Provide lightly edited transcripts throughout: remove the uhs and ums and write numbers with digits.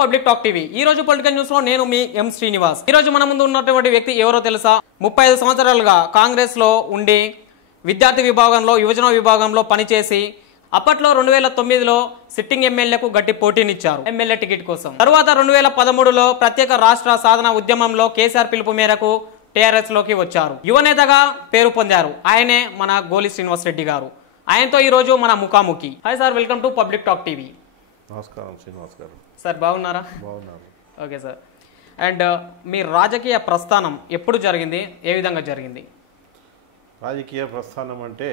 Public talk TV. ఈ రోజు political news లో నేను మీ ఎం శ్రీనివాస్. ఈ రోజు మన ముందు ఉన్నటువంటి వ్యక్తి ఎవరో తెలుసా? 35 సంవత్సరాలుగా కాంగ్రెస్ లో ఉండి విద్యార్థి విభాగంలో యువజన విభాగంలో పనిచేసి అప్పట్లో 2009లో సిట్టింగ్ ఎమ్మెల్యేకు గట్టి పోటీనిచ్చారు ఎమ్మెల్యే టికెట్ కోసం. తర్వాత 2013లో ప్రత్యేక రాష్ట్ర సాధన ఉద్యమంలో కేసీఆర్ పిలుపు మేరకు టీఆర్ఎస్ లోకి వచ్చారు. యువనేతగా పేరు పొందారు. ఆయనే మన గోలి శ్రీనివాస్ రెడ్డి గారు. ఆయనతో ఈ రోజు మన ముఖాముఖి. Hi sir, welcome to public talk TV. నమస్కారం శ్రీనివాస్ గారు. సార్ బాగున్నారా? బాగున్నారు. Okay sir. అండ్ మీ రాజకీయ ప్రస్థానం ఎప్పుడు జరిగింది, ఏ విధంగా జరిగింది? రాజకీయ ప్రస్థానం అంటే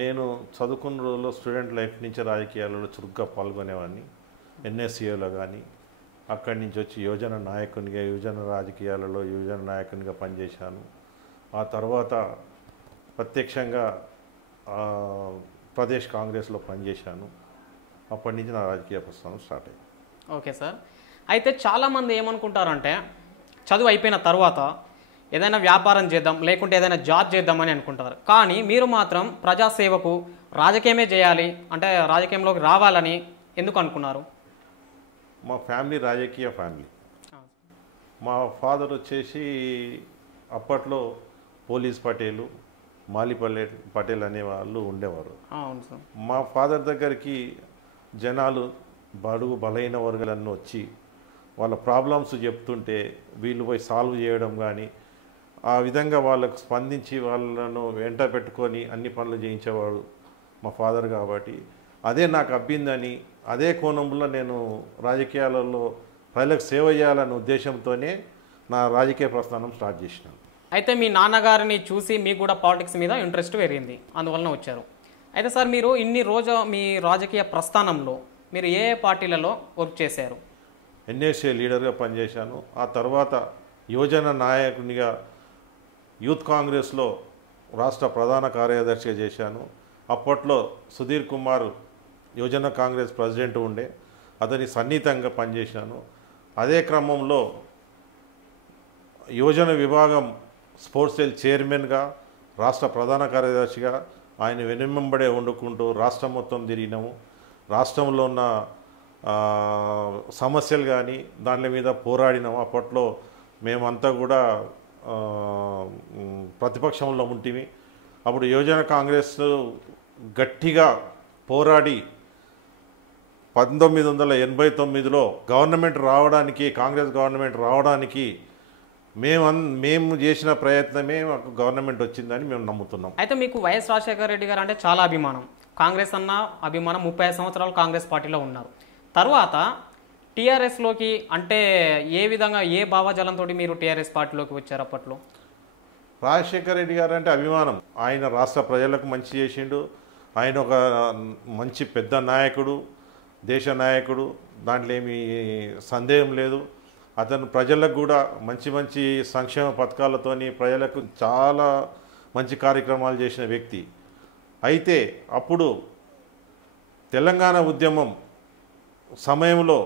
నేను చదువుకున్న రోజుల్లో స్టూడెంట్ లైఫ్ నుంచి రాజకీయాలలో చురుగ్గా పాల్గొనేవాడిని. ఎన్ఎస్సీలో కానీ అక్కడి నుంచి వచ్చి యువజన నాయకునిగా యువజన రాజకీయాలలో యువజన నాయకునిగా పనిచేశాను. ఆ తర్వాత ప్రత్యక్షంగా ప్రదేశ్ కాంగ్రెస్లో పనిచేశాను. అప్పటి నుంచి నా రాజకీయ ప్రస్థానం స్టార్ట్ అయింది. Okay sir. అయితే చాలామంది ఏమనుకుంటారంటే చదువు అయిపోయిన తర్వాత ఏదైనా వ్యాపారం చేద్దాం లేకుంటే ఏదైనా జాబ్ చేద్దామని అనుకుంటారు. కానీ మీరు మాత్రం ప్రజాసేవకు రాజకీయమే చేయాలి అంటే రాజకీయంలోకి రావాలని ఎందుకు అనుకున్నారు? మా ఫ్యామిలీ రాజకీయ ఫ్యామిలీ. మా ఫాదర్ వచ్చేసి అప్పట్లో పోలీస్ పటేలు, మాలిపల్లె పటేల్ అనే వాళ్ళు ఉండేవారు. అవును సార్. మా ఫాదర్ దగ్గరికి జనాలు బడుగు బలైన వర్గాలన్నీ వచ్చి వాళ్ళ ప్రాబ్లమ్స్ చెప్తుంటే వీళ్ళు పోయి సాల్వ్ చేయడం కానీ ఆ విధంగా వాళ్ళకు స్పందించి వాళ్ళను వెంట పెట్టుకొని అన్ని పనులు చేయించేవాడు మా ఫాదర్. కాబట్టి అదే నాకు అబ్బిందని అదే కోణంలో నేను రాజకీయాలలో ప్రజలకు సేవ చేయాలనే ఉద్దేశంతోనే నా రాజకీయ ప్రస్థానం స్టార్ట్ చేసినాను. అయితే మీ నాన్నగారిని చూసి మీకు కూడా పాలిటిక్స్ మీద ఇంట్రెస్ట్ పెరిగింది, అందువలన వచ్చారు. అయితే సార్ మీరు ఇన్ని రోజు మీ రాజకీయ ప్రస్థానంలో మీరు ఏ పార్టీలలో వర్క్ చేశారు? ఎన్ఎస్ఏ లీడర్గా పనిచేశాను. ఆ తర్వాత యువజన నాయకునిగా యూత్ కాంగ్రెస్లో రాష్ట్ర ప్రధాన కార్యదర్శిగా చేశాను. అప్పట్లో సుధీర్ కుమార్ యువజన కాంగ్రెస్ ప్రెసిడెంట్ ఉండే, అతని సన్నిహితంగా పనిచేశాను. అదే క్రమంలో యువజన విభాగం స్పోర్ట్స్ సెల్ చైర్మన్గా రాష్ట్ర ప్రధాన కార్యదర్శిగా ఆయన వెనుమెంబడే వండుకుంటూ రాష్ట్రం మొత్తం తిరిగినాము. రాష్ట్రంలో ఉన్న సమస్యలు కానీ దాని మీద పోరాడినాము. అప్పట్లో మేమంతా కూడా ప్రతిపక్షంలో ఉంటిమి. అప్పుడు యువజన కాంగ్రెస్ గట్టిగా పోరాడి 1989లో గవర్నమెంట్ రావడానికి, కాంగ్రెస్ గవర్నమెంట్ రావడానికి మేము చేసిన ప్రయత్నమే మాకు గవర్నమెంట్ వచ్చిందని మేము నమ్ముతున్నాం. అయితే మీకు వైఎస్ రాజశేఖర రెడ్డి గారు అంటే చాలా అభిమానం, కాంగ్రెస్ అన్న అభిమానం. 35 సంవత్సరాలు కాంగ్రెస్ పార్టీలో ఉన్నారు. తర్వాత టీఆర్ఎస్లోకి అంటే ఏ విధంగా ఏ భావజాలంతో మీరు టీఆర్ఎస్ పార్టీలోకి వచ్చారు? అప్పట్లో రాజశేఖర రెడ్డి గారు అంటే అభిమానం. ఆయన రాష్ట్ర ప్రజలకు మంచి చేసిండు. ఆయన ఒక మంచి పెద్ద నాయకుడు, దేశ నాయకుడు, దాంట్లో ఏమీ సందేహం లేదు. అతను ప్రజలకు కూడా మంచి మంచి సంక్షేమ పథకాలతోని ప్రజలకు చాలా మంచి కార్యక్రమాలు చేసిన వ్యక్తి. అయితే అప్పుడు తెలంగాణ ఉద్యమం సమయంలో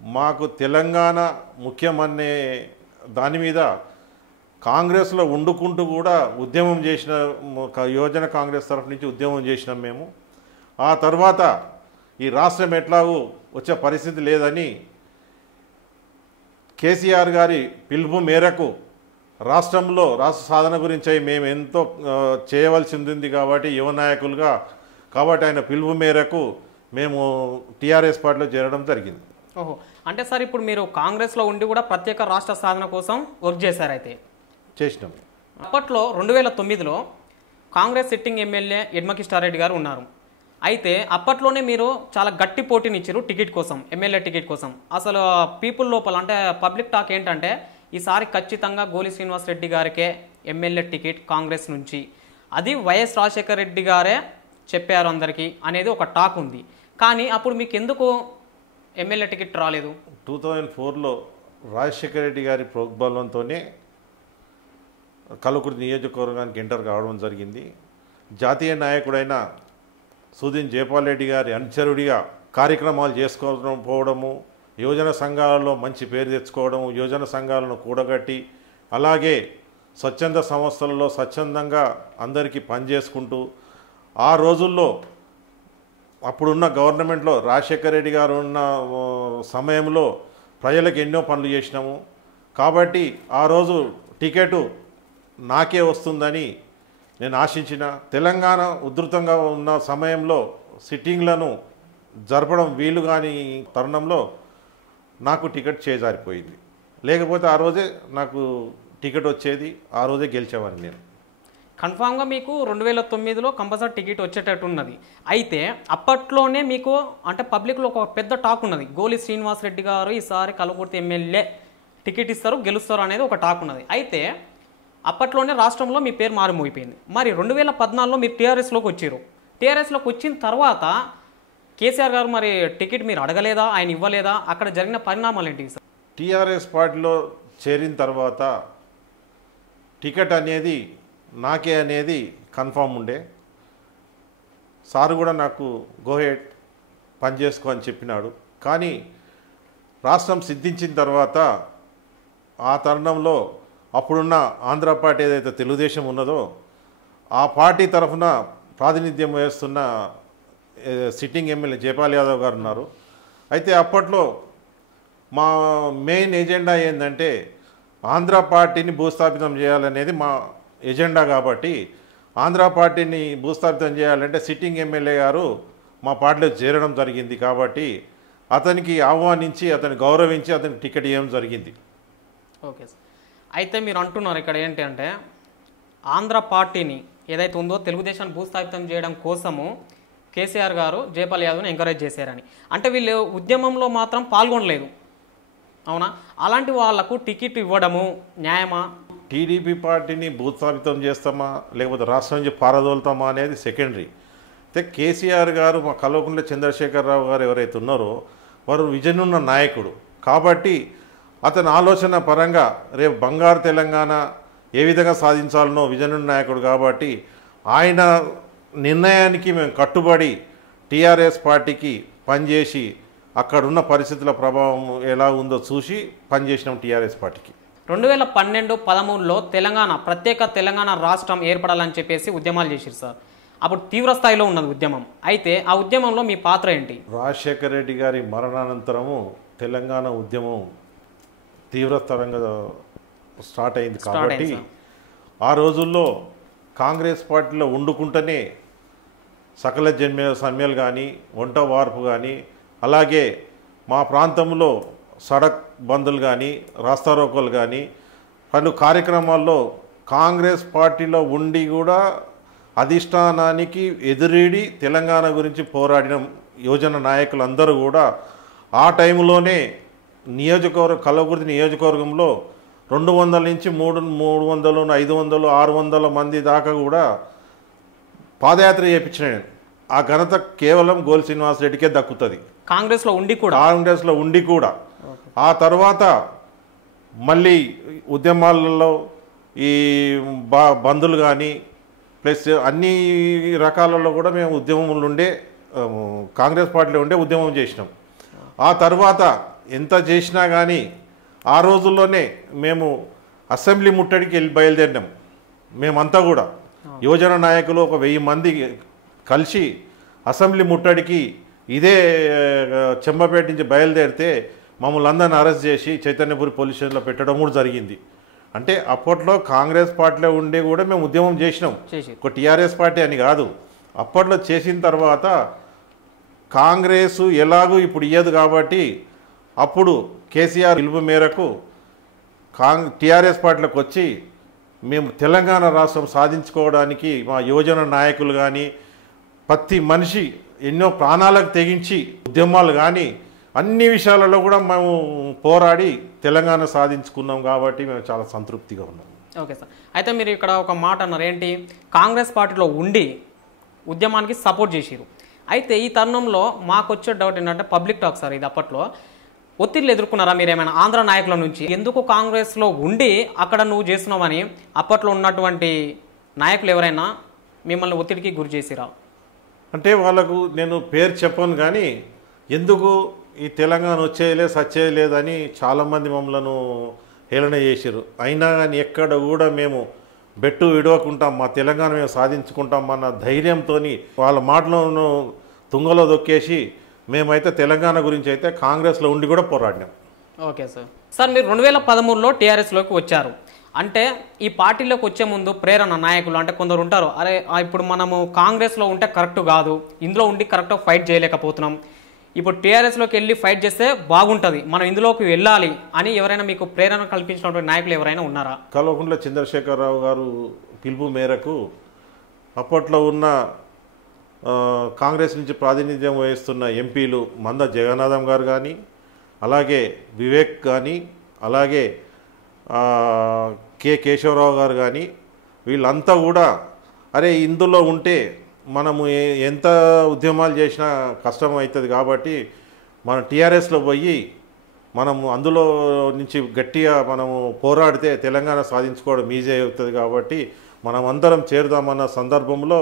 మాకు తెలంగాణ ముఖ్యమనే దాని మీద కాంగ్రెస్లో వండుకుంటూ కూడా ఉద్యమం చేసిన యువజన కాంగ్రెస్ తరఫు నుంచి ఉద్యమం చేసినాం మేము. ఆ తర్వాత ఈ రాష్ట్రం ఎట్లాగూ వచ్చే పరిస్థితి లేదని కేసీఆర్ గారి పిలుపు మేరకు రాష్ట్రంలో రాష్ట్ర సాధన గురించి మేము ఎంతో చేయవలసి ఉంది కాబట్టి యువ నాయకులుగా కాబట్టి ఆయన పిలుపు మేరకు మేము టీఆర్ఎస్ పార్టీలో చేరడం జరిగింది. ఓహో, అంటే సార్ ఇప్పుడు మీరు కాంగ్రెస్లో ఉండి కూడా ప్రత్యేక రాష్ట్ర సాధన కోసం వర్క్ చేశారు? అయితే చేసినాం. అప్పట్లో 2009లో కాంగ్రెస్ సిట్టింగ్ ఎమ్మెల్యే యడ్మకిష్టారెడ్డి గారు ఉన్నారు. అయితే అప్పట్లోనే మీరు చాలా గట్టి పోటీనిచ్చారు టికెట్ కోసం, ఎమ్మెల్యే టికెట్ కోసం. అసలు పీపుల్ లోపల అంటే పబ్లిక్ టాక్ ఏంటంటే ఈసారి ఖచ్చితంగా గోలి శ్రీనివాస్ రెడ్డి గారికే ఎమ్మెల్యే టికెట్ కాంగ్రెస్ నుంచి, అది వైఎస్ రాజశేఖర రెడ్డి గారే చెప్పారు అందరికీ అనేది ఒక టాక్ ఉంది. కానీ అప్పుడు మీకు ఎందుకు ఎమ్మెల్యే టికెట్ రాలేదు? 2004లో రాజశేఖర రెడ్డి గారి ప్రోద్బలంతోనే కల్వకుర్తి నియోజకవర్గానికి ఎంటర్ కావడం జరిగింది. జాతీయ నాయకుడైన సూదిన్ జైపాల్ రెడ్డి గారి అనుచరుడిగా కార్యక్రమాలు చేసుకోవడం పోవడము, యువజన సంఘాలలో మంచి పేరు తెచ్చుకోవడము, యువజన సంఘాలను కూడగట్టి అలాగే స్వచ్ఛంద సంస్థలలో స్వచ్ఛందంగా అందరికీ పనిచేసుకుంటూ ఆ రోజుల్లో అప్పుడున్న గవర్నమెంట్లో రాజశేఖర రెడ్డి గారు ఉన్న సమయంలో ప్రజలకు ఎన్నో పనులు చేసినాము. కాబట్టి ఆ రోజు టికెట్ నాకే వస్తుందని నేను ఆశించిన. తెలంగాణ ఉధృతంగా ఉన్న సమయంలో సిట్టింగ్లను జరపడం వీలు కాని తరుణంలో నాకు టికెట్ చేజారిపోయింది. లేకపోతే ఆ రోజే నాకు టికెట్ వచ్చేది, ఆ రోజే గెలిచేవాడిని నేను. కన్ఫామ్గా మీకు 2009లో కంపల్సరీ టికెట్ వచ్చేటట్టు ఉన్నది. అయితే అప్పట్లోనే మీకు అంటే పబ్లిక్లో ఒక పెద్ద టాక్ ఉన్నది, గోలి శ్రీనివాసరెడ్డి గారు ఈసారి కల్వకుర్తి ఎమ్మెల్యే టికెట్ ఇస్తారు గెలుస్తారు అనేది ఒక టాక్ ఉన్నది. అయితే అప్పట్లోనే రాష్ట్రంలో మీ పేరు మారిమోగిపోయింది. మరి 2014లో మీరు టీఆర్ఎస్లోకి వచ్చారు. టీఆర్ఎస్లోకి వచ్చిన తర్వాత కేసీఆర్ గారు మరి టికెట్ మీరు అడగలేదా, ఆయన ఇవ్వలేదా? అక్కడ జరిగిన పరిణామాలు ఏంటి సార్? టీఆర్ఎస్ పార్టీలో చేరిన తర్వాత టికెట్ అనేది నాకే అనేది కన్ఫామ్ ఉండే. సార్ కూడా నాకు గోహెడ్ పని చేసుకో అని చెప్పినాడు. కానీ రాష్ట్రం సిద్ధించిన తర్వాత ఆ తరుణంలో అప్పుడున్న ఆంధ్ర పార్టీ ఏదైతే తెలుగుదేశం ఉన్నదో ఆ పార్టీ తరఫున ప్రాతినిధ్యం వహిస్తున్న సిట్టింగ్ ఎమ్మెల్యే జయపాల్ యాదవ్ గారు ఉన్నారు. అయితే అప్పట్లో మా మెయిన్ ఎజెండా ఏంటంటే ఆంధ్ర పార్టీని భూస్థాపితం చేయాలనేది మా ఎజెండా. కాబట్టి ఆంధ్ర పార్టీని భూస్థాపితం చేయాలంటే సిట్టింగ్ ఎమ్మెల్యే గారు మా పార్టీలో చేరడం జరిగింది. కాబట్టి అతనికి ఆహ్వానించి అతన్ని గౌరవించి అతనికి టికెట్ ఇవ్వడం జరిగింది. Okay sir. అయితే మీరు అంటున్నారు ఇక్కడ ఏంటి అంటే ఆంధ్ర పార్టీని ఏదైతే ఉందో తెలుగుదేశాన్ని భూస్థాపితం చేయడం కోసము కేసీఆర్ గారు జయపాల్ యాదవ్ని ఎంకరేజ్ చేశారని. అంటే వీళ్ళు ఉద్యమంలో మాత్రం పాల్గొనలేదు, అవునా? అలాంటి వాళ్లకు టికెట్ ఇవ్వడము న్యాయమా? టీడీపీ పార్టీని భూస్థాపితం చేస్తామా లేకపోతే రాష్ట్రం నుంచి పారదోలుతామా అనేది సెకండరీ. అయితే కేసీఆర్ గారు మా కల్వకుంట్ల చంద్రశేఖరరావు గారు ఎవరైతే ఉన్నారో వారు విజన్ ఉన్న నాయకుడు. కాబట్టి అతని ఆలోచన పరంగా రేపు బంగారు తెలంగాణ ఏ విధంగా సాధించాలనో విజన్ ఉన్న నాయకుడు. కాబట్టి ఆయన నిర్ణయానికి మేము కట్టుబడి టీఆర్ఎస్ పార్టీకి పనిచేసి అక్కడున్న పరిస్థితుల ప్రభావం ఎలా ఉందో చూసి పనిచేసినాం టీఆర్ఎస్ పార్టీకి. 2012-13లో ప్రత్యేక తెలంగాణ రాష్ట్రం ఏర్పడాలని చెప్పేసి ఉద్యమాలు చేశారు సార్. అప్పుడు తీవ్ర స్థాయిలో ఉన్నది ఉద్యమం. అయితే ఆ ఉద్యమంలో మీ పాత్ర ఏంటి? రాజశేఖర రెడ్డి గారి మరణానంతరము తెలంగాణ ఉద్యమం తీవ్రతరంగా స్టార్ట్ అయింది. కాబట్టి ఆ రోజుల్లో కాంగ్రెస్ పార్టీలో వండుకుంటేనే సకల సమ్మెలు కానీ వంట వార్పు కానీ అలాగే మా ప్రాంతంలో సడక్ బందులు కానీ రాస్తారోకోలు కానీ పలు కార్యక్రమాల్లో కాంగ్రెస్ పార్టీలో ఉండి కూడా అధిష్టానానికి ఎదురీడి తెలంగాణ గురించి పోరాడిన యువజన నాయకులందరూ కూడా ఆ టైంలోనే కల్వకుర్తి నియోజకవర్గంలో 200 నుంచి 300, 500, 600 మంది దాకా కూడా పాదయాత్ర చేయించినాను. ఆ ఘనత కేవలం గోలి శ్రీనివాసరెడ్డికే దక్కుతుంది. కాంగ్రెస్లో ఉండి కూడా ఆ తర్వాత మళ్ళీ ఉద్యమాలలో ఈ బంధులు కానీ ప్లస్ అన్ని రకాలలో కూడా మేము ఉద్యమంలో ఉండే కాంగ్రెస్ పార్టీలో ఉండే ఉద్యమం చేసినాం. ఆ తర్వాత ఎంత చేసినా కానీ ఆ రోజుల్లోనే మేము అసెంబ్లీ ముట్టడికి బయలుదేరినాం. మేమంతా కూడా యువజన నాయకులు ఒక 1000 మంది కలిసి అసెంబ్లీ ముట్టడికి ఇదే చెంబపేట నుంచి బయలుదేరితే మమ్మల్ని అందరిని అరెస్ట్ చేసి చైతన్యపురి పోలీస్ స్టేషన్లో పెట్టడం కూడా జరిగింది. అంటే అప్పట్లో కాంగ్రెస్ పార్టీలో ఉండి కూడా మేము ఉద్యమం చేసినాం, ఒక టీఆర్ఎస్ పార్టీ అని కాదు. అప్పట్లో చేసిన తర్వాత కాంగ్రెస్ ఎలాగూ ఇప్పుడు ఇయ్యదు కాబట్టి అప్పుడు కేసీఆర్ పిలుపు మేరకు టీఆర్ఎస్ పార్టీలోకి వచ్చి మేము తెలంగాణ రాష్ట్రం సాధించుకోవడానికి మా యువజన నాయకులు కానీ ప్రతి మనిషి ఎన్నో ప్రాణాలకు తెగించి ఉద్యమాలు కానీ అన్ని విషయాలలో కూడా మేము పోరాడి తెలంగాణ సాధించుకున్నాం. కాబట్టి మేము చాలా సంతృప్తిగా ఉన్నాం. Okay sir. అయితే మీరు ఇక్కడ ఒక మాట అన్నారు ఏంటి, కాంగ్రెస్ పార్టీలో ఉండి ఉద్యమానికి సపోర్ట్ చేసిరు. అయితే ఈ తరుణంలో మాకు వచ్చే డౌట్ ఏంటంటే పబ్లిక్ టాక్ సార్, ఇది అప్పట్లో ఒత్తిడిలు ఎదుర్కొన్నారా మీరు ఏమైనా ఆంధ్ర నాయకుల నుంచి? ఎందుకు కాంగ్రెస్లో ఉండి అక్కడ నువ్వు చేస్తున్నావని అప్పట్లో ఉన్నటువంటి నాయకులు ఎవరైనా మిమ్మల్ని ఒత్తిడికి గురి చేసిరా? అంటే వాళ్ళకు నేను పేరు చెప్పను కానీ ఎందుకు ఈ తెలంగాణ సచ్చేయలేదని చాలామంది మమ్మల్ని హేళన చేశారు. అయినా కానీ ఎక్కడ కూడా మేము బెట్టు విడవకుంటాం, మా తెలంగాణ మేము సాధించుకుంటాం అన్న ధైర్యంతో వాళ్ళ మాటలను తుంగలో దొక్కేసి మేమైతే తెలంగాణ గురించి అయితే కాంగ్రెస్లో ఉండి కూడా పోరాడినాం. Okay sir. సార్ మీరు 2013లో టీఆర్ఎస్లోకి వచ్చారు. అంటే ఈ పార్టీలోకి వచ్చే ముందు ప్రేరణ నాయకులు అంటే కొందరు ఉంటారు, అరే ఇప్పుడు మనము కాంగ్రెస్లో ఉంటే కరెక్ట్ కాదు, ఇందులో ఉండి కరెక్ట్గా ఫైట్ చేయలేకపోతున్నాం, ఇప్పుడు టీఆర్ఎస్లోకి వెళ్ళి ఫైట్ చేస్తే బాగుంటుంది, మనం ఇందులోకి వెళ్ళాలి అని ఎవరైనా మీకు ప్రేరణ కల్పించినటువంటి నాయకులు ఎవరైనా ఉన్నారా? కల్వకుంట్ల చంద్రశేఖరరావు గారు పిలుపు మేరకు అప్పట్లో ఉన్న కాంగ్రెస్ నుంచి ప్రాతినిధ్యం వహిస్తున్న ఎంపీలు మంద జగన్నాథం గారు కానీ, అలాగే వివేక్ కానీ, అలాగే కె కేశవరావు గారు కానీ, వీళ్ళంతా కూడా అరే ఇందులో ఉంటే మనము ఎంత ఉద్యమాలు చేసినా కష్టం అవుతుంది కాబట్టి మనం టీఆర్ఎస్లో పోయి మనము అందులో నుంచి గట్టిగా మనము పోరాడితే తెలంగాణ సాధించుకోవడం ఈజీ అవుతుంది కాబట్టి మనం అందరం చేరుదామన్న సందర్భంలో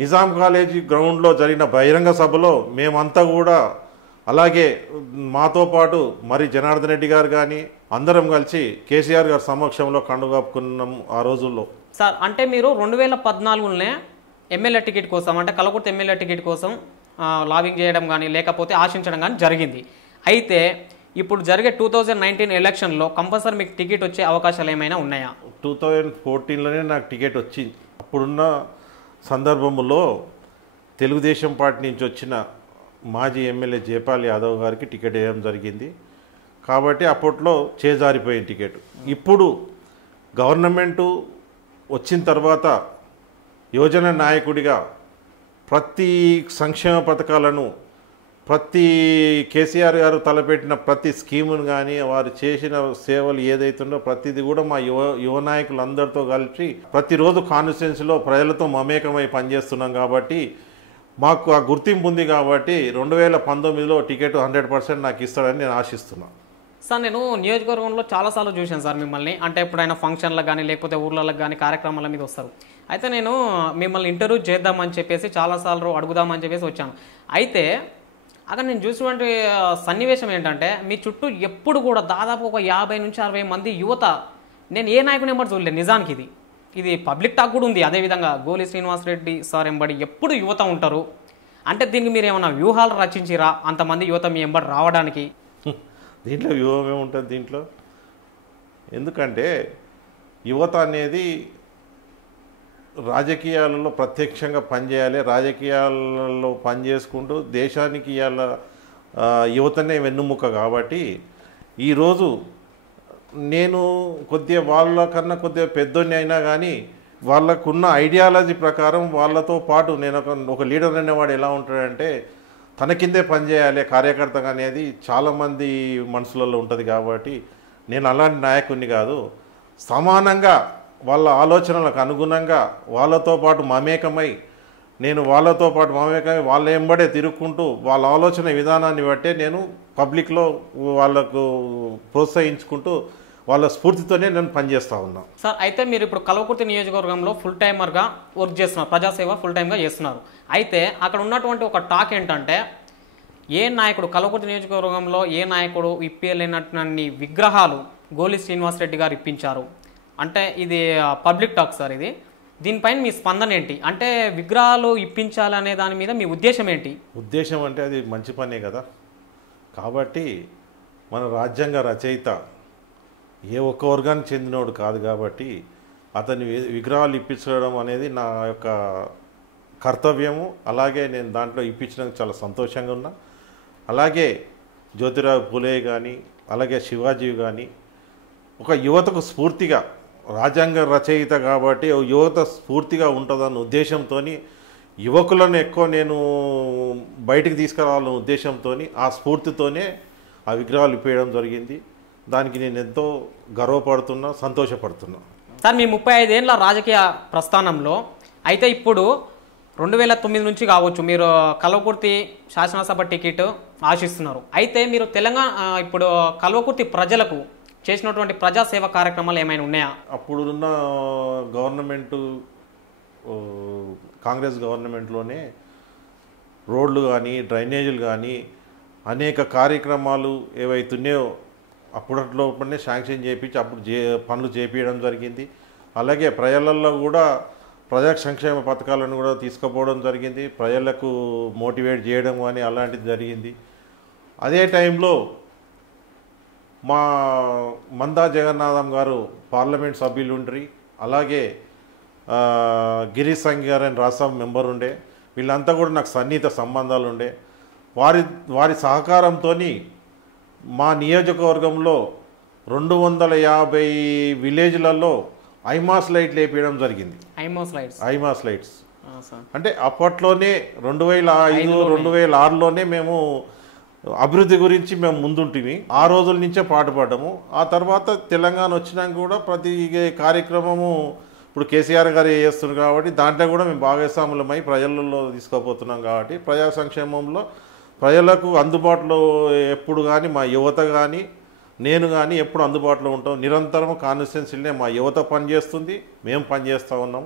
నిజాం కాలేజీ గ్రౌండ్లో జరిగిన బహిరంగ సభలో మేమంతా కూడా, అలాగే మాతో పాటు మరి జనార్దన్ రెడ్డి గారు కానీ అందరం కలిసి కేసీఆర్ గారి సమక్షంలో కండుగాపుకున్నాం ఆ రోజుల్లో. సార్ అంటే మీరు 2014లోనే ఎమ్మెల్యే టికెట్ కోసం అంటే కల్వకుర్తి ఎమ్మెల్యే టికెట్ కోసం లాబింగ్ చేయడం కానీ లేకపోతే ఆశించడం కానీ జరిగింది. అయితే ఇప్పుడు జరిగే 2019 ఎలక్షన్లో కంపల్సరీ మీకు టికెట్ వచ్చే అవకాశాలు ఏమైనా ఉన్నాయా? 2014లోనే నాకు టికెట్ వచ్చింది. అప్పుడున్న సందర్భంలో తెలుగుదేశం పార్టీ నుంచి వచ్చిన మాజీ ఎమ్మెల్యే జయపాల్ యాదవ్ గారికి టికెట్ వేయడం జరిగింది కాబట్టి అప్పట్లో చేజారిపోయిన టికెట్. ఇప్పుడు గవర్నమెంటు వచ్చిన తర్వాత యువజన నాయకుడిగా ప్రతి సంక్షేమ పథకాలను, ప్రతి కేసీఆర్ గారు తలపెట్టిన ప్రతి స్కీమును కానీ వారు చేసిన సేవలు ఏదైతుందో ప్రతిదీ కూడా మా యువ నాయకులందరితో కలిసి ప్రతిరోజు కాన్స్టిట్యున్సీలో ప్రజలతో మమేకమై పనిచేస్తున్నాం కాబట్టి మాకు ఆ గుర్తింపు ఉంది కాబట్టి 2019లో టికెట్ 100% నాకు ఇస్తాడని నేను ఆశిస్తున్నాను. సార్ నేను నియోజకవర్గంలో చాలాసార్లు చూశాను సార్ మిమ్మల్ని, అంటే ఎప్పుడైనా ఫంక్షన్లకు కానీ లేకపోతే ఊర్లకు కానీ కార్యక్రమాల మీద వస్తారు. అయితే నేను మిమ్మల్ని ఇంటర్వ్యూ చేద్దామని చెప్పేసి చాలాసార్లు అడుగుదామని చెప్పేసి వచ్చాను. అయితే అక్కడ నేను చూసినటువంటి సన్నివేశం ఏంటంటే మీ చుట్టూ ఎప్పుడు కూడా దాదాపు ఒక 50 నుంచి 60 మంది యువత, నేను ఏ నాయకుని ఎంబడి చూడలేదు నిజానికి. ఇది పబ్లిక్ టాక్ కూడా ఉంది. అదేవిధంగా గోలి శ్రీనివాసరెడ్డి సార్ ఎంబడి ఎప్పుడు యువత ఉంటారు. అంటే దీనికి మీరు ఏమైనా వ్యూహాలు రచించిరా అంతమంది యువత మీ ఎంబడి రావడానికి? దీంట్లో వ్యూహం ఏముంటుంది దీంట్లో? ఎందుకంటే యువత అనేది రాజకీయాలలో ప్రత్యక్షంగా పనిచేయాలి, రాజకీయాలలో పనిచేసుకుంటూ దేశానికి ఇవాళ యువతనే వెన్నుముక కాబట్టి ఈరోజు నేను కొద్దిగా వాళ్ళకన్నా కొద్దిగా పెద్దోని అయినా కానీ వాళ్ళకున్న ఐడియాలజీ ప్రకారం వాళ్ళతో పాటు నేను ఒక లీడర్ అనేవాడు ఎలా ఉంటాడంటే తన కిందే పనిచేయాలి కార్యకర్తగా అనేది చాలామంది మనసులలో ఉంటుంది కాబట్టి నేను అలాంటి నాయకుడిని కాదు. సమానంగా వాళ్ళ ఆలోచనలకు అనుగుణంగా వాళ్ళతో పాటు మమేకమై వాళ్ళ ఎంబడే తిరుగుకుంటూ వాళ్ళ ఆలోచన విధానాన్ని బట్టే నేను పబ్లిక్లో వాళ్ళకు ప్రోత్సహించుకుంటూ వాళ్ళ స్ఫూర్తితోనే నేను పనిచేస్తూ ఉన్నాను. సార్ అయితే మీరు ఇప్పుడు కల్వకుర్తి నియోజకవర్గంలో ఫుల్ టైమర్గా వర్క్ చేస్తున్నారు, ప్రజాసేవ ఫుల్ టైమ్గా చేస్తున్నారు. అయితే అక్కడ ఉన్నటువంటి ఒక టాక్ ఏంటంటే ఏ నాయకుడు కల్వకుర్తి నియోజకవర్గంలో ఏ నాయకుడు ఇప్పియలేనటువంటి విగ్రహాలు గోలి శ్రీనివాసరెడ్డి గారు ఇప్పించారు అంటే ఇది పబ్లిక్ టాక్ సార్. ఇది దీనిపైన మీ స్పందన ఏంటి? అంటే విగ్రహాలు ఇప్పించాలనే దాని మీద మీ ఉద్దేశం ఏంటి? ఉద్దేశం అంటే అది మంచి పనే కదా. కాబట్టి మన రాజ్యాంగ రచయిత ఏ ఒక్క వర్గానికి చెందినోడు కాదు కాబట్టి అతని విగ్రహాలు ఇప్పించడం అనేది నా యొక్క కర్తవ్యము. అలాగే నేను దాంట్లో ఇప్పించడానికి చాలా సంతోషంగా ఉన్నా. అలాగే జ్యోతిరావు పులే కానీ అలాగే శివాజీ కానీ ఒక యువతకు స్ఫూర్తిగా, రాజ్యాంగ రచయిత కాబట్టి యువత స్ఫూర్తిగా ఉంటుందన్న ఉద్దేశంతో యువకులను ఎక్కువ నేను బయటికి తీసుకురావాలన్న ఉద్దేశంతో ఆ స్ఫూర్తితోనే ఆ విగ్రహాలు ఇప్పేయడం జరిగింది. దానికి నేను ఎంతో గర్వపడుతున్నా, సంతోషపడుతున్నా. సార్ మీ 35 ఏళ్ళ రాజకీయ ప్రస్థానంలో అయితే ఇప్పుడు 2009 నుంచి కావచ్చు మీరు కల్వకుర్తి శాసనసభ టికెట్ ఆశిస్తున్నారు. అయితే మీరు తెలంగాణ ఇప్పుడు కల్వకుర్తి ప్రజలకు చేసినటువంటి ప్రజాసేవ కార్యక్రమాలు ఏమైనా ఉన్నాయా? అప్పుడున్న గవర్నమెంటు కాంగ్రెస్ గవర్నమెంట్లోనే రోడ్లు కానీ డ్రైనేజీలు కానీ అనేక కార్యక్రమాలు ఏవైతున్నాయో అప్పట్లోనే శాంక్షన్ చేయించి అప్పుడు పనులు చేపించడం జరిగింది. అలాగే ప్రజలలో కూడా ప్రజా సంక్షేమ పథకాలను కూడా తీసుకుపోవడం జరిగింది, ప్రజలకు మోటివేట్ చేయడం కానీ అలాంటిది జరిగింది. అదే టైంలో మా మందా జగన్నాథం గారు పార్లమెంట్ సభ్యులు ఉండ్రి, అలాగే గిరీష్ సంఘ్ గారు అని రాజ్యసభ మెంబర్ ఉండే, వీళ్ళంతా కూడా నాకు సన్నిహిత సంబంధాలు ఉండే. వారి సహకారంతో మా నియోజకవర్గంలో 250 విలేజ్లలో ఐమాస్ లైట్లు వేపించడం జరిగింది. ఐమాస్ లైట్స్ అంటే అప్పట్లోనే 2005 2006లోనే మేము అభివృద్ధి గురించి మేము ముందుంటిమి. ఆ రోజుల నుంచే పాటుపడ్డాము. ఆ తర్వాత తెలంగాణ వచ్చినాక కూడా ప్రతి కార్యక్రమము ఇప్పుడు కేసీఆర్ గారు చేస్తున్నారు కాబట్టి దాంట్లో కూడా మేము భాగస్వాములమై ప్రజలలో తీసుకుపోతున్నాం. కాబట్టి ప్రజా సంక్షేమంలో ప్రజలకు అందుబాటులో ఎప్పుడు కానీ మా యువత కానీ నేను కానీ ఎప్పుడు అందుబాటులో ఉంటాం. నిరంతరం కాన్స్టిట్యున్సీలనే మా యువత పనిచేస్తుంది, మేము పనిచేస్తూ ఉన్నాం.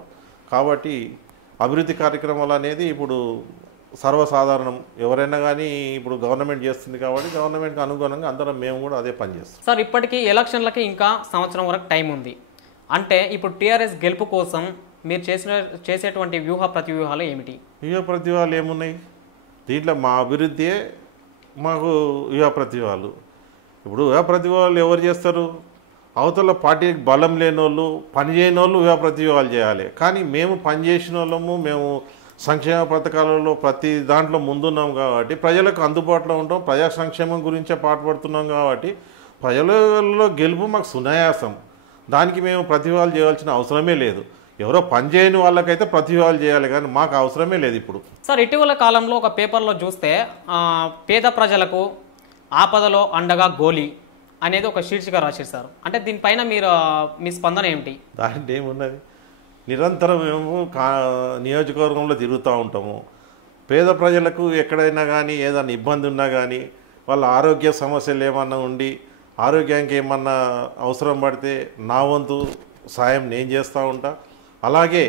కాబట్టి అభివృద్ధి కార్యక్రమాలు అనేది ఇప్పుడు సర్వసాధారణం. ఎవరైనా కానీ ఇప్పుడు గవర్నమెంట్ చేస్తుంది కాబట్టి గవర్నమెంట్కి అనుగుణంగా అందరం మేము కూడా అదే పనిచేస్తాం. సార్, ఇప్పటికీ ఎలక్షన్లకి ఇంకా సంవత్సరం వరకు టైం ఉంది. అంటే ఇప్పుడు టీఆర్ఎస్ గెలుపు కోసం మీరు చేసేటువంటి వ్యూహ ప్రతివ్యూహాలు ఏమిటి? వ్యూహ ప్రతివ్యూహాలు ఏమున్నాయి? దీంట్లో మా అభివృద్ధియే మాకు వ్యూహ ప్రతివ్యూహాలు. ఇప్పుడు వ్యూహ ప్రతివ్యూహాలు ఎవరు చేస్తారు? అవతల పార్టీకి బలం లేని వాళ్ళు, పని చేయని వాళ్ళు వ్యూహ ప్రతివ్యూహాలు చేయాలి. కానీ మేము పనిచేసిన వాళ్ళము, మేము సంక్షేమ పథకాలలో ప్రతి దాంట్లో ముందున్నాం కాబట్టి ప్రజలకు అందుబాటులో ఉంటాం, ప్రజా సంక్షేమం గురించే పాటుపడుతున్నాం కాబట్టి ప్రజలలో గెలుపు మాకు సునాయాసం. దానికి మేము ప్రతివ్యూహాలు చేయాల్సిన అవసరమే లేదు. ఎవరో పనిచేయని వాళ్ళకైతే ప్రతివ్యూహాలు చేయాలి, కానీ మాకు అవసరమే లేదు. ఇప్పుడు సార్, ఇటీవల కాలంలో ఒక పేపర్లో చూస్తే పేద ప్రజలకు ఆపదలో అండగా గోలీ అనేది ఒక శీర్షిక రాసేశారు. అంటే దీనిపైన మీ స్పందన ఏమిటి? దాంట్లో ఏమున్నది? నిరంతరం మేము నియోజకవర్గంలో తిరుగుతూ ఉంటాము. పేద ప్రజలకు ఎక్కడైనా కానీ ఏదైనా ఇబ్బంది ఉన్నా కానీ వాళ్ళ ఆరోగ్య సమస్యలు ఏమన్నా ఉండి ఆరోగ్యానికి ఏమన్నా అవసరం పడితే నా వంతు సాయం నేను చేస్తూ ఉంటా. అలాగే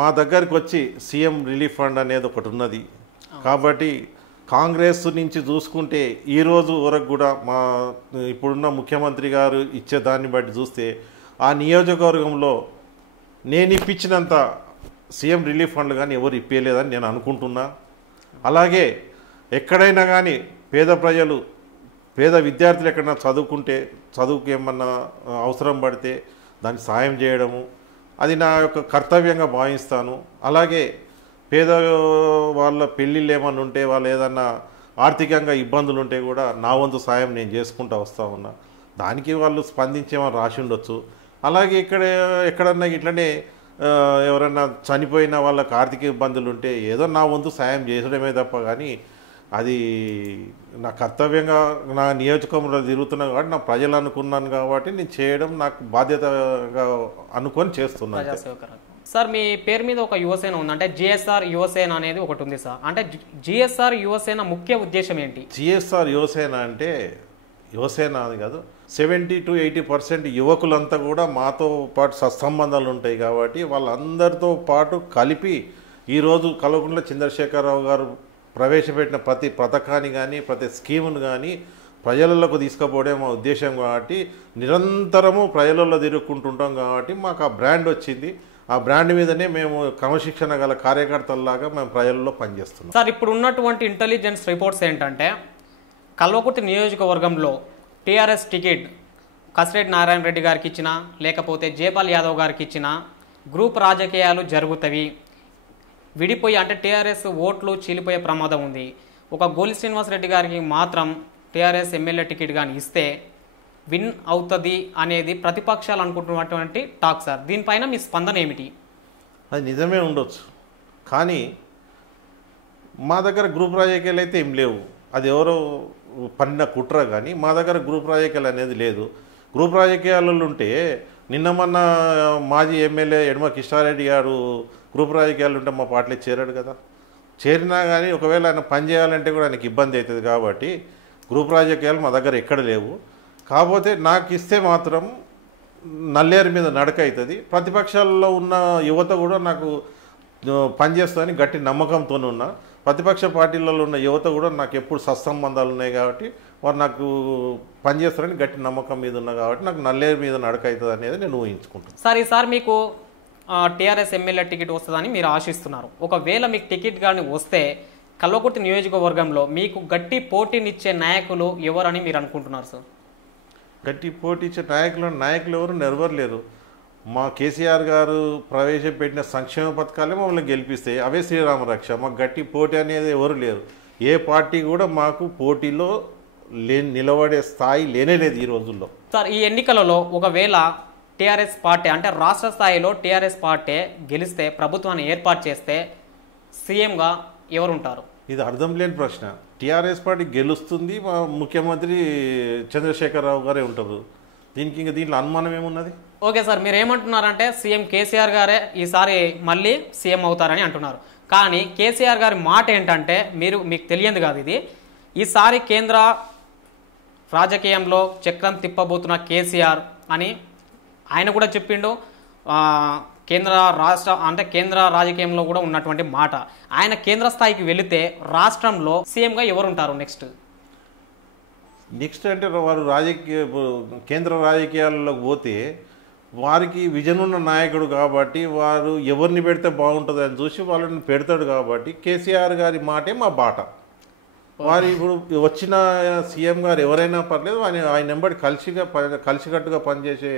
మా దగ్గరికి వచ్చి సీఎం రిలీఫ్ ఫండ్ అనేది ఒకటి ఉన్నది. కాబట్టి కాంగ్రెస్ నుంచి చూసుకుంటే ఈరోజు వరకు కూడా మా ఇప్పుడున్న ముఖ్యమంత్రి గారు ఇచ్చే దాన్ని బట్టి చూస్తే ఆ నియోజకవర్గంలో నేను ఇప్పించినంత సీఎం రిలీఫ్ ఫండ్ కానీ ఎవరు ఇప్పలేదని నేను అనుకుంటున్నా. అలాగే ఎక్కడైనా కానీ పేద విద్యార్థులు ఎక్కడైనా చదువుకు ఏమన్నా అవసరం పడితే దానికి సాయం చేయడము అది నా యొక్క కర్తవ్యంగా భావిస్తాను. అలాగే పేద వాళ్ళ పెళ్ళిళ్ళు ఏమన్నా ఉంటే వాళ్ళు ఏదన్నా ఆర్థికంగా ఇబ్బందులు ఉంటే కూడా నా వంతు సాయం నేను చేసుకుంటూ వస్తూ ఉన్నా. దానికి వాళ్ళు స్పందించేమని రాసి ఉండొచ్చు. అలాగే ఎక్కడన్నా ఇట్లనే ఎవరన్నా చనిపోయిన వాళ్ళకి ఆర్థిక ఇబ్బందులు ఉంటే ఏదో నా వంతు సాయం చేయడమే తప్ప కానీ అది నా కర్తవ్యంగా నా నియోజకవర్గంలో తిరుగుతున్నా కాబట్టి నా ప్రజలు అనుకున్నాను కాబట్టి నేను చేయడం నాకు బాధ్యతగా అనుకొని చేస్తున్నాను. సార్, మీ పేరు మీద ఒక యువసేన ఉంది, అంటే జిఎస్ఆర్ యువసేన అనేది ఒకటి ఉంది సార్. అంటే జిఎస్ఆర్ యువసేన ముఖ్య ఉద్దేశం ఏంటి? జిఎస్ఆర్ యువసేన అంటే యువసేన అది కాదు, 70 to 80% యువకులంతా కూడా మాతో పాటు సత్సంబంధాలు ఉంటాయి కాబట్టి వాళ్ళందరితో పాటు కలిపి ఈరోజు కల్వకుంట్ల చంద్రశేఖరరావు గారు ప్రవేశపెట్టిన ప్రతి పథకాన్ని కానీ ప్రతి స్కీమును కానీ ప్రజలకు తీసుకుపోవడం మా ఉద్దేశం. కాబట్టి నిరంతరము ప్రజలలో తిరుగుకుంటుంటాం కాబట్టి మాకు ఆ బ్రాండ్ వచ్చింది. ఆ బ్రాండ్ మీదనే మేము క్రమశిక్షణ గల కార్యకర్తల్లాగా మేము ప్రజల్లో పనిచేస్తున్నాం. సార్, ఇప్పుడు ఉన్నటువంటి ఇంటెలిజెన్స్ రిపోర్ట్స్ ఏంటంటే కల్వకుర్తి నియోజకవర్గంలో టీఆర్ఎస్ టికెట్ కసిరెడ్డి నారాయణ రెడ్డి గారికి ఇచ్చినా లేకపోతే జైపాల్ యాదవ్ గారికి ఇచ్చినా గ్రూప్ రాజకీయాలు జరుగుతవి, విడిపోయి అంటే టీఆర్ఎస్ ఓట్లు చీలిపోయే ప్రమాదం ఉంది. ఒక గోలి శ్రీనివాసరెడ్డి గారికి మాత్రం టీఆర్ఎస్ ఎమ్మెల్యే టికెట్ కానీ ఇస్తే విన్ అవుతుంది అనేది ప్రతిపక్షాలు అనుకుంటున్నటువంటి టాక్ సార్. దీనిపైన మీ స్పందన ఏమిటి? అది నిజమే ఉండొచ్చు, కానీ మా దగ్గర గ్రూప్ రాజకీయాలు అయితే ఏం లేవు. అది ఎవరో పన్న కుట్ర, కానీ మా దగ్గర గ్రూప్ రాజకీయాలు అనేది లేదు. గ్రూప్ రాజకీయాలలో ఉంటే నిన్న మొన్న మాజీ ఎమ్మెల్యే యడమ కిషారెడ్డి గారు గ్రూప్ రాజకీయాలు ఉంటే మా పార్టీలో చేరాడు కదా. చేరినా కానీ ఒకవేళ ఆయన పని చేయాలంటే కూడా ఆయనకి ఇబ్బంది అవుతుంది. కాబట్టి గ్రూప్ రాజకీయాలు మా దగ్గర ఎక్కడ లేవు. కాకపోతే నాకు ఇస్తే మాత్రం నల్లేరు మీద నడక అవుతుంది. ప్రతిపక్షాల్లో ఉన్న యువత కూడా నాకు పనిచేస్తుందని గట్టి నమ్మకంతో ఉన్నా. ప్రతిపక్ష పార్టీలలో ఉన్న యువత కూడా నాకు ఎప్పుడు సత్సంబంధాలు ఉన్నాయి కాబట్టి వారు నాకు పనిచేస్తారని గట్టి నమ్మకం మీద ఉన్నా కాబట్టి నాకు నల్లేరు మీద నడక అవుతుంది అనేది నేను ఊహించుకుంటాను. సార్ ఈసారి మీకు టీఆర్ఎస్ ఎమ్మెల్యే టికెట్ వస్తుందని మీరు ఆశిస్తున్నారు. ఒకవేళ మీకు టికెట్ కానీ వస్తే కల్వకుర్తి నియోజకవర్గంలో మీకు గట్టి పోటీనిచ్చే నాయకులు ఎవరని మీరు అనుకుంటున్నారు సార్? గట్టి పోటీ ఇచ్చే నాయకులు ఎవరు నెరవేరలేరు. మా కేసీఆర్ గారు ప్రవేశపెట్టిన సంక్షేమ పథకాలే మమ్మల్ని గెలిపిస్తాయి, అవే శ్రీరామ రక్ష. మాకు గట్టి పోటీ అనేది ఎవరు లేరు. ఏ పార్టీ కూడా మాకు పోటీలో నిలబడే స్థాయి లేనేలేదు ఈ రోజుల్లో. సార్ ఈ ఎన్నికలలో ఒకవేళ టీఆర్ఎస్ పార్టీ అంటే రాష్ట్ర స్థాయిలో టీఆర్ఎస్ పార్టీ గెలిస్తే ప్రభుత్వాన్ని ఏర్పాటు చేస్తే సీఎంగా ఎవరుంటారు? ఇది అర్థం లేని ప్రశ్న. టీఆర్ఎస్ పార్టీ గెలుస్తుంది, మా ముఖ్యమంత్రి చంద్రశేఖరరావు గారే ఉంటారు. దీంట్లో అనుమానం ఏమున్నది? ఓకే సార్, మీరు ఏమంటున్నారంటే సీఎం కేసీఆర్ గారే ఈసారి మళ్ళీ సీఎం అవుతారని అంటున్నారు. కానీ కేసీఆర్ గారి మాట ఏంటంటే మీకు తెలియదు కాదు, ఇది ఈసారి కేంద్ర రాజకీయంలో చక్రం తిప్పబోతున్న కేసీఆర్ అని ఆయన కూడా చెప్పిండు. కేంద్ర రాజకీయంలో కూడా ఉన్నటువంటి మాట. ఆయన కేంద్ర స్థాయికి వెళితే రాష్ట్రంలో సీఎంగా ఎవరు ఉంటారు నెక్స్ట్ అంటే వారు కేంద్ర రాజకీయాల్లోకి పోతే వారికి విజన్ ఉన్న నాయకుడు కాబట్టి వారు ఎవరిని పెడితే బాగుంటుంది అని చూసి వాళ్ళని పెడతాడు కాబట్టి కేసీఆర్ గారి మాటే మా బాట. వారు ఇప్పుడు వచ్చిన సీఎం గారు ఎవరైనా పర్లేదు, ఆయన వెంబడి కలిసికట్టుగా పనిచేసే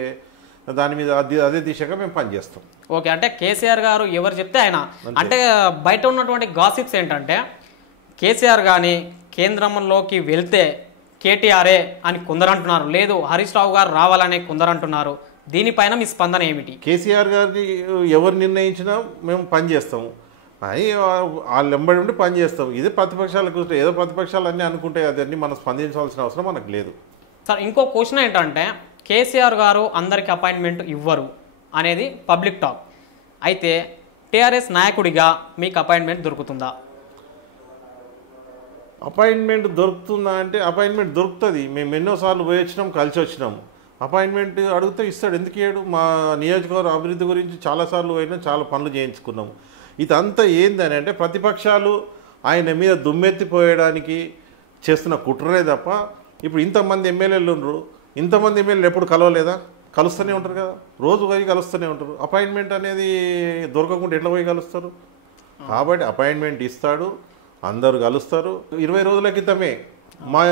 దాని మీద అదే దిశగా మేము పనిచేస్తాం. ఓకే, అంటే కేసీఆర్ గారు ఎవరు చెప్తే ఆయన అంటే బయట ఉన్నటువంటి గాసిప్స్ ఏంటంటే కేసీఆర్ కానీ కేంద్రంలోకి వెళ్తే కేటీఆర్ఏ అని కొందరు అంటున్నారు, లేదు హరీష్ రావు గారు రావాలని కొందరు అంటున్నారు. దీనిపైన మీ స్పందన ఏమిటి? కేసీఆర్ గారిని ఎవరు నిర్ణయించినా మేము పనిచేస్తాము అని వాళ్ళు వెంబడి ఉండి పనిచేస్తాం. ఇదే ప్రతిపక్షాలకు ఏదో ప్రతిపక్షాలు అన్నీ అనుకుంటాయి, అదన్నీ మనం స్పందించాల్సిన అవసరం మనకు లేదు. సార్ ఇంకో క్వశ్చన్ ఏంటంటే కేసీఆర్ గారు అందరికి అపాయింట్మెంట్ ఇవ్వరు అనేది పబ్లిక్ టాక్. అయితే టీఆర్ఎస్ నాయకుడిగా మీకు అపాయింట్మెంట్ దొరుకుతుందా? అపాయింట్మెంట్ దొరుకుతుందా అంటే అపాయింట్మెంట్ దొరుకుతుంది. మేము ఎన్నోసార్లు పోయి వచ్చినాం, కలిసి వచ్చినాం. అపాయింట్మెంట్ అడిగితే ఇస్తాడు, ఎందుకు ఇయ్యడు? మా నియోజకవర్గ అభివృద్ధి గురించి చాలాసార్లు పోయినా చాలా పనులు చేయించుకున్నాం. ఇదంతా ఏందని అంటే ప్రతిపక్షాలు ఆయన మీద దుమ్మెత్తిపోయడానికి చేస్తున్న కుట్రనే తప్ప ఇప్పుడు ఇంతమంది ఎమ్మెల్యేలు ఉన్నారు, ఇంతమంది ఎమ్మెల్యేలు ఎప్పుడు కలవలేదా? కలుస్తూనే ఉంటారు కదా, రోజు పోయి కలుస్తూనే ఉంటారు. అపాయింట్మెంట్ అనేది దొరకకుండా ఎట్లా పోయి కలుస్తారు? కాబట్టి అపాయింట్మెంట్ ఇస్తాడు, అందరూ కలుస్తారు. 20 రోజుల క్రితమే మా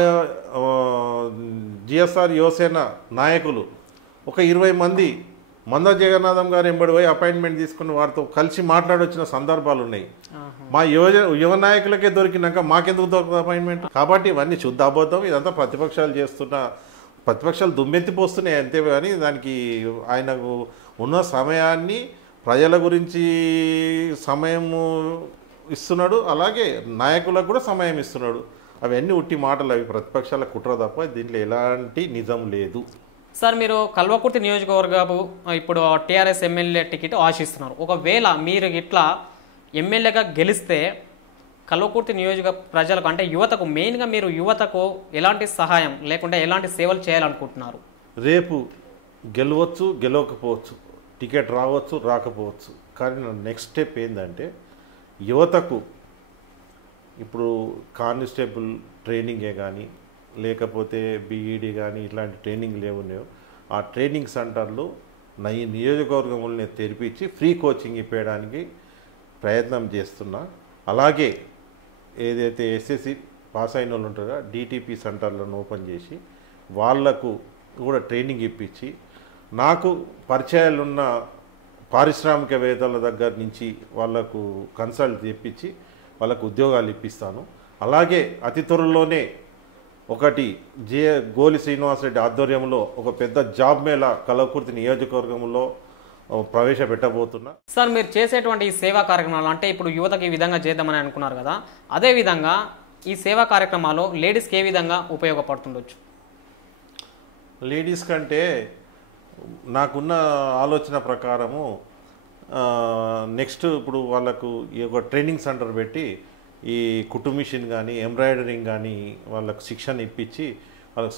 జిఎస్ఆర్ యువసేన నాయకులు ఒక 20 మంది మంద జగన్నాథం గారు ఎంబడి పోయి అపాయింట్మెంట్ తీసుకుని వారితో కలిసి మాట్లాడొచ్చిన సందర్భాలు ఉన్నాయి. మా యువ నాయకులకే దొరికినాక మాకెందుకు దొరకదు అపాయింట్మెంట్? కాబట్టి ఇవన్నీ శుద్ధ అబద్ధం. ఇదంతా ప్రతిపక్షాలు దుమ్మెత్తిపోస్తున్నాయి అంతే. కానీ దానికి ఆయనకు ఉన్న సమయాన్ని ప్రజల గురించి సమయము ఇస్తున్నాడు, అలాగే నాయకులకు కూడా సమయం ఇస్తున్నాడు. అవన్నీ ఉట్టి మాటలు, అవి ప్రతిపక్షాల కుట్ర తప్ప దీంట్లో ఎలాంటి నిజం లేదు. సార్ మీరు కల్వకుర్తి నియోజకవర్గపు ఇప్పుడు టీఆర్ఎస్ ఎమ్మెల్యే టికెట్ ఆశిస్తున్నారు. ఒకవేళ మీరు ఇట్లా ఎమ్మెల్యేగా గెలిస్తే కల్వకుర్తి నియోజక ప్రజలకు అంటే యువతకు, మెయిన్గా మీరు యువతకు ఎలాంటి సహాయం లేకుండా ఎలాంటి సేవలు చేయాలనుకుంటున్నారు? రేపు గెలవచ్చు, గెలవకపోవచ్చు, టికెట్ రావచ్చు, రాకపోవచ్చు. కానీ నా నెక్స్ట్ స్టెప్ ఏంటంటే యువతకు ఇప్పుడు కానిస్టేబుల్ ట్రైనింగే కానీ లేకపోతే బీఈడి కానీ ఇట్లాంటి ట్రైనింగ్లు ఏమున్నాయో ఆ ట్రైనింగ్ సెంటర్లు ఈ నియోజకవర్గంలోనే తెరిపించి ఫ్రీ కోచింగ్ ఇప్పేయడానికి ప్రయత్నం చేస్తున్నా. అలాగే ఏదైతే ఎస్ఎస్సి పాస్ అయిన వాళ్ళు ఉంటారో డిటిపి సెంటర్లను ఓపెన్ చేసి వాళ్లకు కూడా ట్రైనింగ్ ఇప్పించి నాకు పరిచయాలున్న పారిశ్రామికవేత్తల దగ్గర నుంచి వాళ్లకు కన్సల్ట్ తెప్పించి వాళ్ళకు ఉద్యోగాలు ఇప్పిస్తాను. అలాగే అతి త్వరలోనే ఒకటి గోలి శ్రీనివాసరెడ్డి ఆధ్వర్యంలో ఒక పెద్ద జాబ్ మేళా కల్వకుర్తి నియోజకవర్గంలో ప్రవేశపెట్టబోతున్నా. సార్ మీరు చేసేటువంటి ఈ సేవా కార్యక్రమాలు అంటే ఇప్పుడు యువతకి ఈ విధంగా చేద్దామని అనుకున్నారు కదా, అదేవిధంగా ఈ సేవా కార్యక్రమాలు లేడీస్కి ఏ విధంగా ఉపయోగపడుతుండొచ్చు? లేడీస్ కంటే నాకున్న ఆలోచన ప్రకారము నెక్స్ట్ ఇప్పుడు వాళ్ళకు ఈ ఒక ట్రైనింగ్ సెంటర్ పెట్టి ఈ కుట్టు మిషన్ కానీ ఎంబ్రాయిడరింగ్ కానీ వాళ్ళకు శిక్షణ ఇప్పించి వాళ్ళకు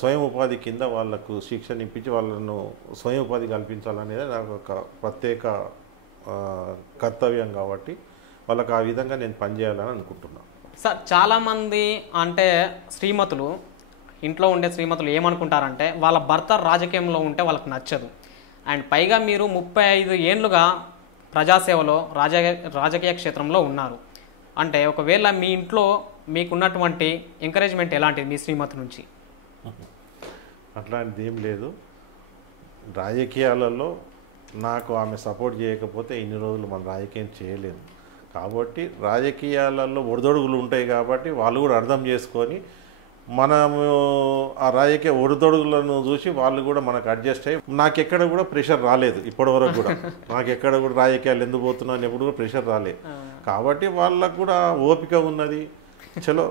స్వయం ఉపాధి కింద వాళ్ళకు శిక్షణ ఇప్పించి వాళ్ళను స్వయం ఉపాధి కల్పించాలనేది నాకు ఒక ప్రత్యేక కర్తవ్యం. కాబట్టి వాళ్ళకు ఆ విధంగా నేను పనిచేయాలని అనుకుంటున్నాను. సార్ చాలామంది అంటే శ్రీమతులు ఇంట్లో ఉండే శ్రీమతులు ఏమనుకుంటారంటే వాళ్ళ భర్త రాజకీయంలో ఉంటే వాళ్ళకి నచ్చదు. అండ్ పైగా మీరు 35 ఏళ్ళుగా ప్రజాసేవలో రాజకీయ క్షేత్రంలో ఉన్నారు అంటే ఒకవేళ మీ ఇంట్లో మీకున్నటువంటి ఎంకరేజ్మెంట్ ఎలాంటిది మీ శ్రీమతి నుంచి? అట్లాంటిది ఏం లేదు. రాజకీయాలలో నాకు ఆమె సపోర్ట్ చేయకపోతే ఇన్ని రోజులు మనం రాజకీయం చేయలేము. కాబట్టి రాజకీయాలలో ఒడిదొడుగులు ఉంటాయి కాబట్టి వాళ్ళు కూడా అర్థం చేసుకొని మనము ఆ రాజకీయ ఒడిదొడుగులను చూసి వాళ్ళు కూడా మనకు అడ్జస్ట్ అయ్యి నాకెక్కడ కూడా ప్రెషర్ రాలేదు ఇప్పటివరకు కూడా. నాకెక్కడ కూడా రాజకీయాలు ఎందుకు పోతున్నాను ఎప్పుడు కూడా ప్రెషర్ రాలేదు. కాబట్టి వాళ్ళకు కూడా ఓపిక ఉన్నది. చలో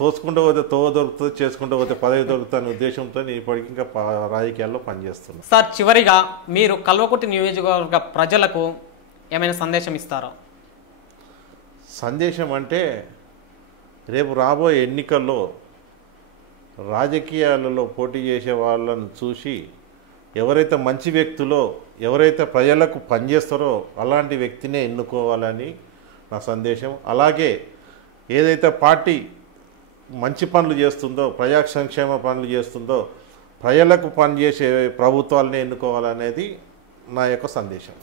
తోసుకుంటూ పోతే దొరుకుతుంది, చేసుకుంటూ పోతే పదవి దొరుకుతుంది అనే ఉద్దేశంతో ఇప్పటికి ఇంకా రాజకీయాల్లో పనిచేస్తున్నాను. సార్ చివరిగా మీరు కల్వకుర్తి నియోజకవర్గ ప్రజలకు ఏమైనా సందేశం ఇస్తారా? సందేశం అంటే రేపు రాబోయే ఎన్నికల్లో రాజకీయాలలో పోటీ చేసే వాళ్ళను చూసి ఎవరైతే మంచి వ్యక్తులో ఎవరైతే ప్రజలకు పనిచేస్తారో అలాంటి వ్యక్తినే ఎన్నుకోవాలని నా సందేశం. అలాగే ఏదైతే పార్టీ మంచి పనులు చేస్తుందో ప్రజా సంక్షేమ పనులు చేస్తుందో ప్రజలకు పనిచేసే ప్రభుత్వాలనే ఎన్నుకోవాలనేది నా యొక్క సందేశం.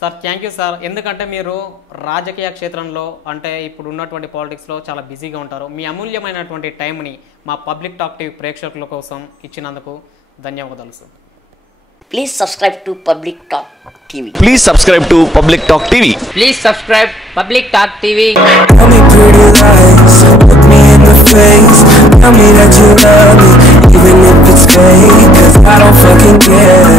Sir thank you sir. ఎందుకంటే మీరు రాజకీయ క్షేత్రంలో అంటే ఇప్పుడు ఉన్నటువంటి పాలిటిక్స్లో చాలా బిజీగా ఉంటారు. మీ అమూల్యమైనటువంటి టైంని మా పబ్లిక్ టాక్ టీవీ ప్రేక్షకుల కోసం ఇచ్చినందుకు ధన్యవాదాలు sir. Please subscribe to Public Talk TV. Please subscribe to Public Talk TV. Please subscribe Public Talk TV. Tell me pretty lies, look me in the face. Tell me that you love me, even if it's fake. 'Cause I don't fucking care.